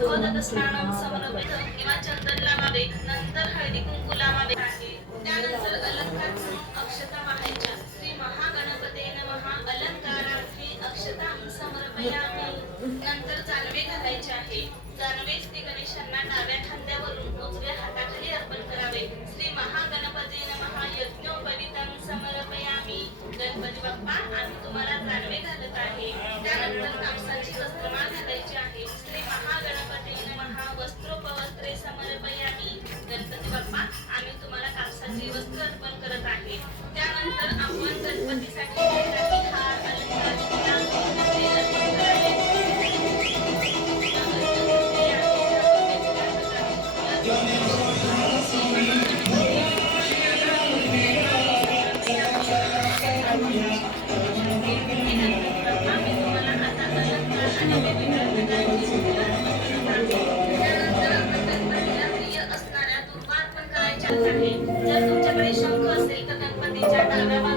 हळद स्नानम समर्पित किंवा चंदन लावावे, नंतर हळदी कुंकू लावावे आहे. त्यानंतर अलंकार म्हणून अक्षता वाहायच्या. श्री महागणपते नमः अलंकारार्थी अक्षतां समर्पयामि. नंतर जानवे घालायचे आहे. जानवे श्री गणेशांना डाव्या खांद्यावरून उजव्या हाताखाली अर्पण करावे. श्री महागणपते नमः यज्ञोपवीतं समर्पयामि. गणपती बाप्पा आम्ही तुम्हाला जानवे घालत आहे. त्यानंतर कापसाची वस्त्रमाळ घालायची आहे. श्री महागणपते नमः वस्त्रोपवस्त्रे समर्पयामि. गणपती बाप्पा आम्ही तुम्हाला कापसाची वस्त्र अर्पण करत आहे. त्यानंतर आपण गणपतीसाठी काही हार अलंकार फुलांचे अर्पण करावे. असणाऱ्या दुर्वा अर्पण करायच्या आहे.